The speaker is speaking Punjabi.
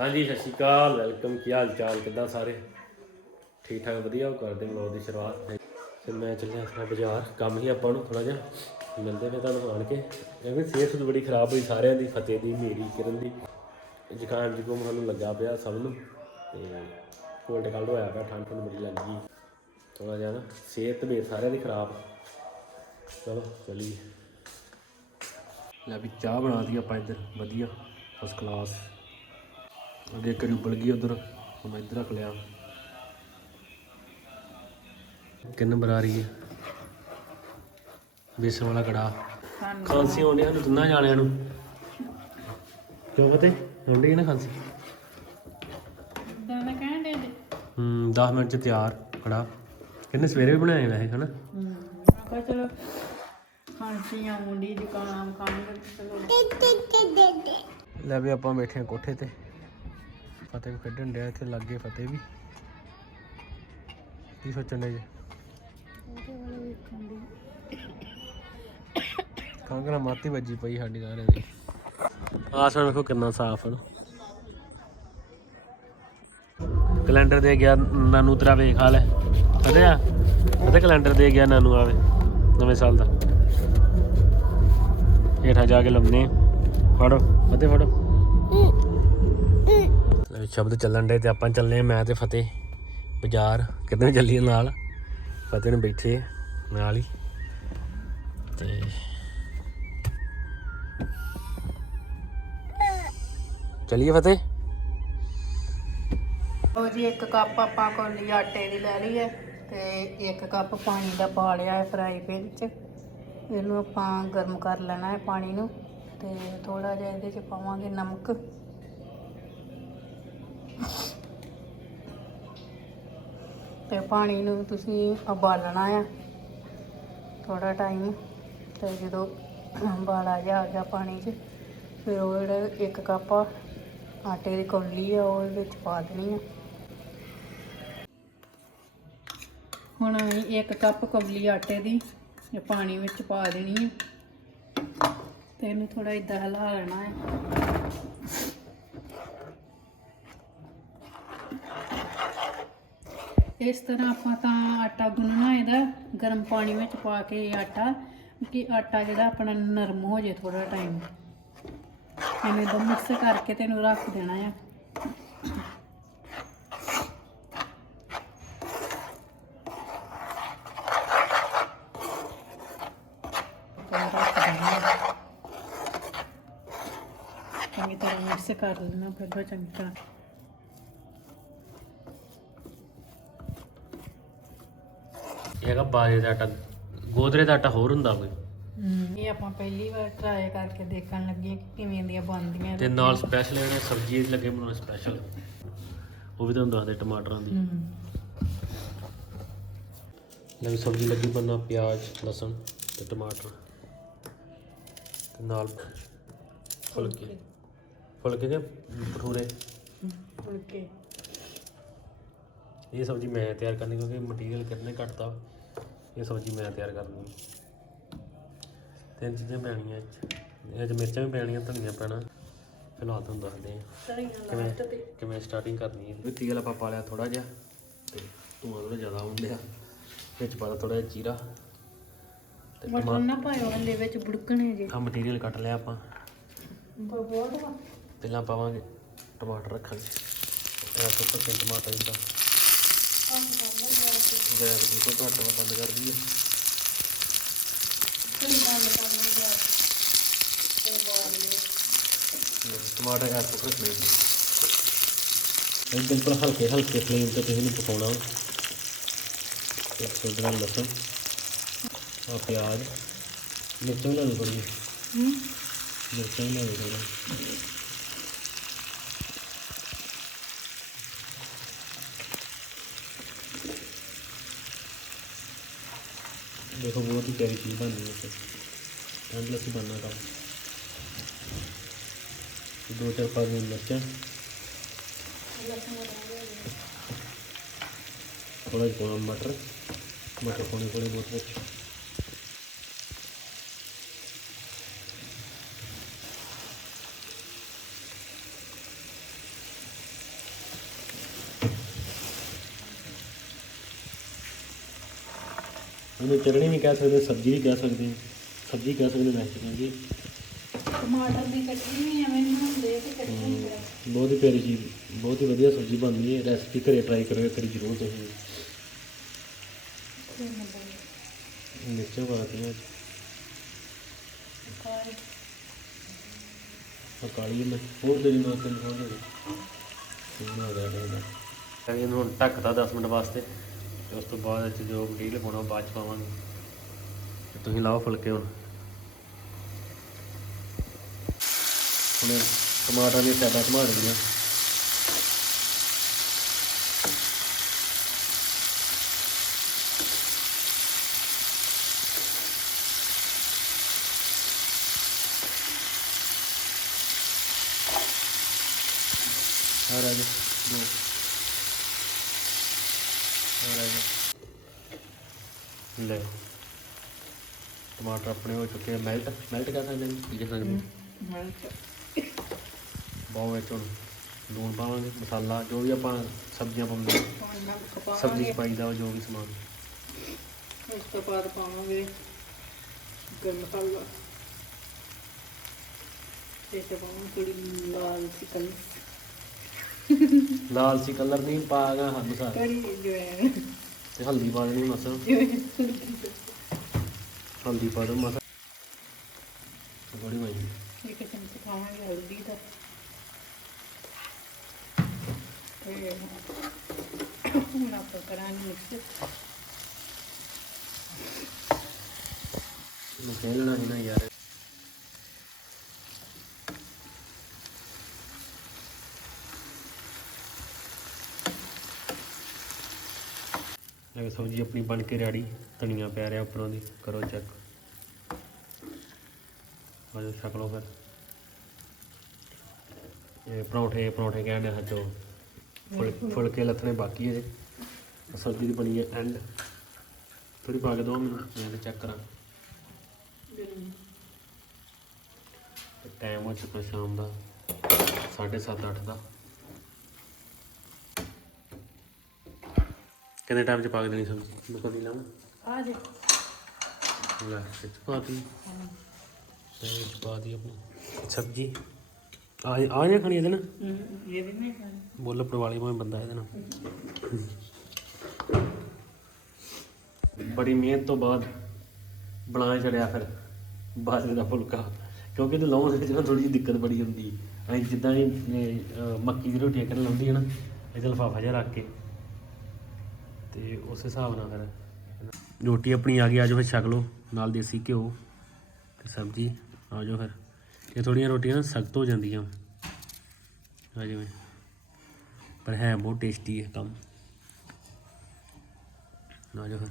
ਹਾਂਜੀ, ਸਤਿ ਸ਼੍ਰੀ ਅਕਾਲ। ਵੈਲਕਮ ਕੀ ਹਾਲ ਚਾਲ? ਕਿੱਦਾਂ ਸਾਰੇ? ਠੀਕ ਠਾਕ, ਵਧੀਆ, ਉਹ ਕਰਦੇ ਵਲੌਗ ਦੀ ਸ਼ੁਰੂਆਤ। ਤੇ ਮੈਂ ਚੱਲਿਆ ਆਪਣਾ ਬਾਜ਼ਾਰ, ਕੰਮ ਹੀ ਆਪਾਂ ਨੂੰ ਥੋੜਾ ਜਿਹਾ। ਮਿਲਦੇ ਫਿਰ ਤੁਹਾਨੂੰ ਆਣ ਕੇ। ਕਿਉਂਕਿ ਸਿਹਤ ਬੜੀ ਖਰਾਬ ਹੋਈ ਸਾਰਿਆਂ ਦੀ, ਫਤਿਹ ਦੀ ਮੇਰੀ ਕਿਰਨ ਦੀ। ਜ਼ੁਕਾਮ ਜ਼ੁਕਾਮ ਸਾਨੂੰ ਲੱਗਾ ਪਿਆ ਸਭ ਨੂੰ। ਤੇ ਕੋਲਡ ਕਾਲਡ ਹੋਇਆ ਪਿਆ, ਠੰਡ ਠੰਡ ਬੜੀ ਲੱਗੀ ਗਈ। ਥੋੜਾ ਜਿਹਾ ਨਾ ਸਿਹਤ ਵੀ ਸਾਰਿਆਂ ਦੀ ਖਰਾਬ। ਚਲੋ ਚਲੀ ਲੈ ਵੀ ਚਾਹ ਬਣਾ ਦੀ ਆਪਾਂ ਇੱਧਰ, ਵਧੀਆ ਫਸਟ ਕਲਾਸ ਅੱਗੇ ਕਰੀ ਉਬਲ ਗਈ ਉਧਰ ਹੁਣ ਮੈਂ ਇੱਧਰ ਰੱਖ ਲਿਆ। ਕਿੰਨ ਨੰਬਰ ਆ ਰਹੀ ਹੈ। ਬੇਸਣ ਵਾਲਾ ਕੜਾ ਖਾਂਸੀ ਆਉਂਦੀ ਸਾਨੂੰ ਤਿੰਨਾਂ ਜਾਣਿਆਂ ਨੂੰ। ਕਿਉਂ ਪਤੇ ਹੁੰਦੀ ਨਾ ਖਾਂਸੀ? ਦਾਣਾ ਕਹਿਣ ਦੇ ਦੇ ਹੂੰ 10 ਮਿੰਟ ਚ ਤਿਆਰ ਕੜਾ ਕਿੰਨੇ ਸਵੇਰੇ ਵੀ ਬਣਾਏ ਵੈਸੇ ਹਨਾ? ਹੂੰ ਆਪਾਂ ਚਲੋ ਮੁੰਡੀ ਜ਼ੁਕਾਮ ਖਾਂਗੇ ਚਲੋ ਲੈ ਵੀ ਆਪਾਂ ਬੈਠੇ ਹਾਂ ਕੋਠੇ ਤੇ। ਫਤਿਹ ਵੀ ਕੱਢਣ ਡਿਆ ਇੱਥੇ ਲੱਗੇ ਫਤਿਹ ਵੀ। ਕੀ ਸੋਚਣ ਦੇ ਜੇ? ਕਾਂਗਰਾ ਮਾਤੀ ਵੱਜੀ ਪਈ ਸਾਡੀ ਸਾਰਿਆਂ ਦੀ। ਆਸਮਾਨ ਵੇਖੋ ਕਿੰਨਾ ਸਾਫ਼ ਹੈ ਕੈਲੰਡਰ ਦੇ ਗਿਆ ਨਾਨੂ ਤੇਰਾ ਵੇਖ ਹਾਲ ਹੈ ਪਤਾ ਆ? ਪਤਾ ਕੈਲੰਡਰ ਦੇ ਗਿਆ ਨਾਨੂ ਆਵੇ, ਨਵੇਂ ਸਾਲ ਦਾ। ਹੇਠਾਂ ਜਾ ਕੇ ਲੰਮਨੇ ਫੜੋ ਫਤਿਹ ਫੜੋ। ਸ਼ਬਦ ਚੱਲਣ ਦੇ ਤੇ ਆਪਾਂ ਚੱਲੇ ਮੈਂ ਤੇ ਫਤਿਹ ਬਾਜ਼ਾਰ। ਕਿਤੇ ਚੱਲੀਏ ਨਾਲ? ਫਤਿਹ ਨੂੰ ਬੈਠੇ ਨਾਲ ਹੀ। ਤੇ ਚਲਿਏ ਫਤਿਹ? ਉਹ ਜੀ, ਇੱਕ ਕੱਪ ਆਪਾਂ ਕੋਲੀ ਆਟੇ ਦੀ ਲੈ ਲਈ ਹੈ ਤੇ ਇੱਕ ਕੱਪ ਪਾਣੀ ਦਾ ਪਾ ਲਿਆ ਹੈ ਫਰਾਈ ਪੈਨ 'ਚ। ਇਹਨੂੰ ਆਪਾਂ ਗਰਮ ਕਰ ਲੈਣਾ ਹੈ ਪਾਣੀ ਨੂੰ ਤੇ ਥੋੜਾ ਜਿਹਾ ਇਹਦੇ 'ਚ ਪਾਵਾਂਗੇ ਨਮਕ। ਤੇ ਪਾਣੀ ਨੂੰ ਤੁਸੀਂ ਉਬਾਲਣਾ ਆ। ਥੋੜਾ ਟਾਈਮ ਤੇ ਜਦੋਂ ਉਬਾਲਾ ਜਿਹਾ ਆ ਗਿਆ ਪਾਣੀ 'ਚ, ਫਿਰ ਉਹ ਜਿਹੜਾ ਇੱਕ ਕੱਪ ਆਟੇ ਦੀ ਕੌਲੀ ਆ, ਉਹ ਵਿੱਚ ਪਾ ਦੇਣੀ ਆ। ਹੁਣ ਅਸੀਂ ਇੱਕ ਕੱਪ ਕੌਲੀ ਆਟੇ ਦੀ ਪਾਣੀ ਵਿੱਚ ਪਾ ਦੇਣੀ ਹੈ ਤੇ ਇਹਨੂੰ ਥੋੜਾ ਇਦਾਂ ਹਿਲਾ ਲੈਣਾ ਹੈ ਇਸ ਤਰ੍ਹਾਂ ਆਪਾਂ ਤਾਂ ਆਟਾ ਗੁੰਨਣਾ, ਇਹਦਾ ਗਰਮ ਪਾਣੀ ਵਿੱਚ ਪਾ ਕੇ ਆਟਾ, ਕਿ ਆਟਾ ਜਿਹੜਾ ਆਪਣਾ ਨਰਮ ਹੋ ਜੇ ਥੋੜਾ ਟਾਈਮ ਇਹਨੂੰ ਇਦਾਂ ਮਿਕਸ ਕਰਕੇ ਤੇ ਇਹਨੂੰ ਰੱਖ ਦੇਣਾ ਆ। ਚੰਗੀ ਤਰ੍ਹਾਂ ਮਿਕਸ ਕਰ ਲੈਣਾ ਫਿਰ ਚੰਗੀ ਤਰ੍ਹਾਂ। ਇਹ ਹੈਗਾ ਬਾਜਰੇ ਦਾ ਆਟਾ ਗੋਦਰੇ ਦਾ ਆਟਾ ਹੋਰ ਹੁੰਦਾ ਕੋਈ? ਇਹ ਆਪਾਂ ਪਹਿਲੀ ਵਾਰ ਟਰਾਈ ਕਰਕੇ ਦੇਖਣ ਲੱਗੇ ਕਿ ਕਿਵੇਂ ਦੀਆਂ ਬਣਦੀਆਂ ਤੇ ਨਾਲ ਸਪੈਸ਼ਲ ਇਹਨੇ ਸਬਜ਼ੀ ਲੱਗੇ ਬਣਾਉਣੇ ਸਪੈਸ਼ਲ ਉਹ ਵੀ ਤੁਹਾਨੂੰ ਦੱਸਦੇ ਟਮਾਟਰਾਂ ਦੀ। ਹਮ। ਲੈ ਵੀ ਸਬਜ਼ੀ ਲੱਗੀ ਬਣਨਾ ਪਿਆਜ਼ ਲਸਣ ਤੇ ਟਮਾਟਰ। ਤੇ ਨਾਲ ਫੁਲਕੇ। ਫੁਲਕੇ। ਦੇ ਭਟੂਰੇ। ਫੁਲਕੇ। ਇਹ ਸਬਜ਼ੀ ਮੈਂ ਤਿਆਰ ਕਰਨੀ ਕਿਉਂਕਿ ਮਟੀਰੀਅਲ ਕਿੰਨੇ ਘੱਟਦਾ ਇਹ ਸਬਜ਼ੀ ਮੈਂ ਤਿਆਰ ਕਰਨੀ ਤਿੰਨ ਚੀਜ਼ਾਂ ਪੈਣੀਆਂ ਇਹ 'ਚ ਮਿਰਚਾਂ ਵੀ ਪੈਣੀਆਂ ਧਨੀਆ ਪੈਣਾ। ਫਿਲਹਾਲ ਤੁਹਾਨੂੰ ਦੱਸਦੇ ਹਾਂ ਕਿਵੇਂ ਕਿਵੇਂ ਸਟਾਰਟਿੰਗ ਕਰਨੀ ਹੈ ਵੀ ਤੇਲ ਆਪਾਂ ਪਾ ਲਿਆ ਥੋੜਾ ਜਿਹਾ ਤੇ ਧੂਆਂ ਥੋੜਾ ਜ਼ਿਆਦਾ ਹੁੰਦਿਆ ਵਿੱਚ ਪਾ ਥੋੜਾ ਜਿਹਾ ਜੀਰਾ ਤੇ ਮਟਰ ਨਾ ਪਾਇਓ ਹਲੇ ਵਿੱਚ ਬੁੜਕਣੇ ਜੇ। ਆ ਮਟੀਰੀਅਲ ਕੱਟ ਲਿਆ ਆਪਾਂ। ਬਹੁਤ ਪਹਿਲਾਂ ਪਾਵਾਂਗੇ ਟਮਾਟਰ ਰੱਖਾਂਗੇ। ਇਹ ਸੁੱਕਾ ਟਮਾਟਰ ਇਹਦਾ ਗੈਸ ਬਿਲਕੁਲ ਘੱਟ ਵਾ ਬੰਦ ਕਰ ਦਈਏ ਟਮਾਟਰ ਐਡ ਸੁੱਕਾ ਫਲੇਮ ਇਹ ਬਿਲਕੁਲ ਹਲਕੇ ਹਲਕੇ ਫਲੇਮ ਤੇ ਤੁਸੀਂ ਇਹਨੂੰ ਪਕਾਉਣਾ ਇੱਕ ਸੌ ਗ੍ਰਾਮ ਲਸਣ ਆ ਪਿਆਜ਼ ਮਿਰਚਾਂ ਵੀ ਲੈ ਲਓ ਥੋੜ੍ਹੀ ਹੂੰ ਮਿਰਚਾਂ ਵੀ ਲੈ ਲਓ ਥੋੜ੍ਹੀ देखो बहुत ही प्यारी चीज़ बन रही है इससे एंडलेस ही बनना था दो चार पाँच मिनट मिर्चा थोड़ा थोड़ा मटर मटर थोड़े थोड़े बहुत कुछ ਇਹਨੂੰ ਚਟਣੀ ਵੀ ਕਹਿ ਸਕਦੇ ਸਬਜ਼ੀ ਵੀ ਕਹਿ ਸਕਦੇ ਸਬਜ਼ੀ ਕਹਿ ਸਕਦੇ ਵੈਸੇ ਕਹਿੰਦੇ ਟਮਾਟਰ ਦੀ ਚਟਨੀ ਵੀ ਐਵੇਂ ਨਹੀਂ ਹੁੰਦੇ ਤੇ ਚਟਨੀ ਵੀ ਬਹੁਤ ਹੀ ਪਿਆਰੀ ਚੀਜ਼ ਬਹੁਤ ਹੀ ਵਧੀਆ ਸਬਜ਼ੀ ਬਣਦੀ ਹੈ ਰੈਸਪੀ ਘਰੇ ਟਰਾਈ ਕਰਿਓ ਇੱਕ ਵਾਰੀ ਜ਼ਰੂਰ ਤੁਸੀਂ ਮਿਰਚਾਂ ਪਾਤੀਆਂ ਆ ਕਾਲੀ। ਮੈਂ ਹੋਰ ਤੇਰੀ ਮਾਂ ਤੈਨੂੰ ਹੋਰ ਦੇ ਇਹਨੂੰ ਹੁਣ ਢੱਕਦਾ 10 ਮਿੰਟ ਵਾਸਤੇ। ਤੇ ਉਸ ਤੋਂ ਬਾਅਦ ਇਹ ਜੋ ਮਟੀਰੀਅਲ ਪਾਉਣਾ, ਉਹ ਬਾਅਦ ਚ ਪਾਵਾਂਗੇ। ਤੇ ਤੁਸੀਂ ਲਾਓ ਫੁਲਕੇ ਹੁਣ। ਹੁਣ ਟਮਾਟਰ ਦੀਆਂ ਸੈਡਾ ਘਮਾ ਦੇਣੀਆਂ ਆ ਰਾਜੇ ਦੋ। ਲੈ। ਟਮਾਟਰ ਆਪਣੇ ਹੋ ਚੁੱਕੇ ਮੈਲਟ ਮੈਲਟ ਕਰ ਸਕਦੇ ਨੇ ਕੀ ਕਰ ਸਕਦੇ ਨੇ ਬਹੁਤ ਵਿੱਚ ਹੁਣ ਲੂਣ ਪਾਵਾਂਗੇ ਮਸਾਲਾ ਜੋ ਵੀ ਆਪਾਂ ਸਬਜ਼ੀਆਂ ਪਾਉਂਦੇ ਹਾਂ ਸਬਜ਼ੀ 'ਚ ਪਾਈਦਾ ਉਹ ਜੋ ਵੀ ਸਮਾਨ। ਉਸ ਤੋਂ ਬਾਅਦ ਪਾਵਾਂਗੇ ਗਰਮ ਮਸਾਲਾ। ਤੇ ਤੇ ਪਾਵਾਂਗੇ ਥੋੜੀ ਲਾਲ ਚਿਕਨ। ਲਾਲ ਸੀ ਕਲਰ ਨਹੀਂ ਪਾਗਾ ਹੱਦ ਜੋ ਹੈ ਤੇ ਹਲਦੀ ਪਾ ਦੇਣੀ ਮਸਾ। ਹਲਦੀ ਪਾ ਦੋ ਮਸਾ। ਥੋੜੀ ਭਾਈ ਇੱਕ ਚਮਚ ਪਾਵਾਂਗੇ ਹਲਦੀ ਦਾ। ਤੇ ਹੁਣ ਆਪਾਂ ਕਰਾਂਗੇ ਮਿਕਸ। ਮੈਂ ਕਹਿ ਲੈਣਾ ਸੀ ਨਾ ਯਾਰ। ਇਹ ਸਬਜ਼ੀ ਆਪਣੀ ਬਣ ਕੇ ਰੈਡੀ ਧਨੀਆ ਪੈ ਰਿਹਾ ਉੱਪਰੋਂ ਦੀ ਕਰੋ ਚੈੱਕ ਆਜੋ ਛਕ ਲਓ ਫਿਰ। ਇਹ ਪਰੌਂਠੇ ਪਰੌਂਠੇ ਕਹਿੰਦੇ ਹਾਂ ਜੋ ਫੁਲ ਫੁਲਕੇ ਲੱਥਣੇ ਬਾਕੀ ਹੈ ਸਬਜ਼ੀ ਦੀ ਬਣੀ ਹੈ ਐਂਡ ਥੋੜੀ ਪਾ ਕੇ ਦੋ ਮੈਨੂੰ ਮੈਂ ਚੈੱਕ ਕਰਾਂ। ਟਾਈਮ ਹੋ ਚੁੱਕਾ ਸ਼ਾਮ ਦਾ 7:30 ਅੱਠ ਦਾ। ਕਿੰਨੇ ਟਾਈਮ ਚ ਪਾ ਕੇ ਦੇਣੀ ਸਬਜ਼ੀ? ਮੈਂ ਕਦੀ ਲਾਵਾਂ ਆ ਜੇ। ਲੈ ਵਿੱਚ ਪਾ ਦੀ। ਵਿੱਚ ਪਾ ਦੀ ਆਪਣੀ ਸਬਜ਼ੀ। ਆ ਆ ਜਾਂ ਖਾਣੀ ਇਹਦੇ ਨਾਲ? ਇਹ ਵੀ ਨਹੀਂ ਖਾਣੀ ਬੁੱਲ ਪਟਵਾਲੀ ਭਾਵੇਂ ਬੰਦਾ ਇਹਦੇ ਨਾਲ। ਬੜੀ ਮਿਹਨਤ ਤੋਂ ਬਾਅਦ ਬਣਾ ਚੜਿਆ ਫਿਰ ਬਾਜਰੇ ਦਾ ਫੁਲਕਾ। ਕਿਉਂਕਿ ਤੇ ਲਾਉਣ ਨਾ ਥੋੜੀ ਜਿਹੀ ਦਿੱਕਤ ਬੜੀ ਹੁੰਦੀ। ਅਸੀਂ ਜਿੱਦਾਂ ਹੀ ਇਹ, ਮੱਕੀ ਦੀ ਰੋਟੀ ਕਰਨ ਲਾਉਂਦੀ ਹੈ ਨਾ ਇਹਦੇ ਲਫਾਫਾ ਜਿਹਾ ਰੱਖ ਕੇ। ਤੇ ਉਸ ਹਿਸਾਬ ਨਾਲ ਫਿਰ ਰੋਟੀ ਆਪਣੀ ਆ ਗਈ ਆਜੋ ਫਿਰ ਛਕ ਲਓ। ਨਾਲ ਦੇਸੀ ਘਿਓ ਤੇ ਸਬਜ਼ੀ ਆਜੋ ਫਿਰ। ਇਹ ਥੋੜੀਆਂ ਰੋਟੀਆਂ ਨਾ ਸਖਤ ਹੋ ਜਾਂਦੀਆਂ। ਆ ਜਿਵੇਂ। ਪਰ ਹੈ ਬਹੁਤ ਟੇਸਟੀ ਹੈ ਕੰਮ। ਆ ਜਾਓ ਫਿਰ।